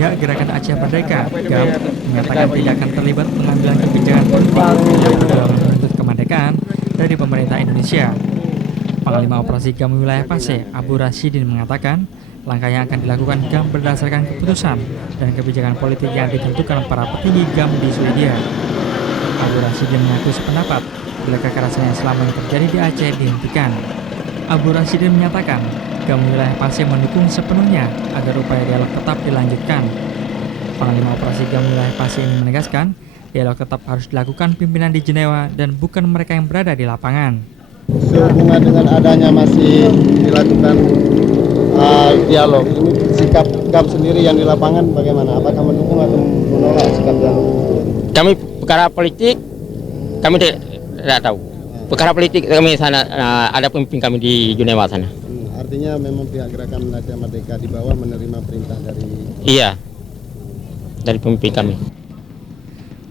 Pihak Gerakan Aceh Merdeka (GAM) menyatakan tidak akan terlibat pengambilan kebijakan politik yang berdalih menuntut kemerdekaan dari pemerintah Indonesia. Panglima Operasi GAM Wilayah Paseh, Abu Rasyidin mengatakan, langkah yang akan dilakukan GAM berdasarkan keputusan dan kebijakan politik yang ditentukan para petinggi GAM di Swedia. Abu Rasyidin mengaku sependapat bila kekerasan yang selama ini terjadi di Aceh dihentikan. Abu Rasyidin menyatakan, GAM Wilayah Paseh mendukung sepenuhnya agar upaya dialog tetap dilanjutkan. Panglima Operasi GAM Wilayah Paseh ini menegaskan, dialog tetap harus dilakukan pimpinan di Jenewa dan bukan mereka yang berada di lapangan. Sehubungan dengan adanya masih dilakukan dialog, ini sikap GAM sendiri yang di lapangan bagaimana? Apakah mendukung atau menolak sikap dialog? Kami perkara politik, kami tidak tahu. Perkara politik kami sana ada pemimpin kami di Jenewa sana. Artinya memang pihak Gerakan Aceh Merdeka di bawah menerima perintah dari... Iya, dari pemimpin kami.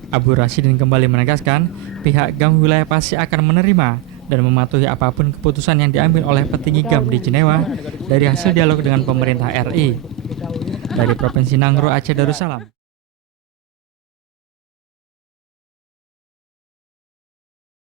Abu Rasyidin kembali menegaskan, pihak GAM Wilayah Paseh akan menerima dan mematuhi apapun keputusan yang diambil oleh petinggi GAM di Jenewa dari hasil dialog dengan pemerintah RI. Dari Provinsi Nangro, Aceh Darussalam.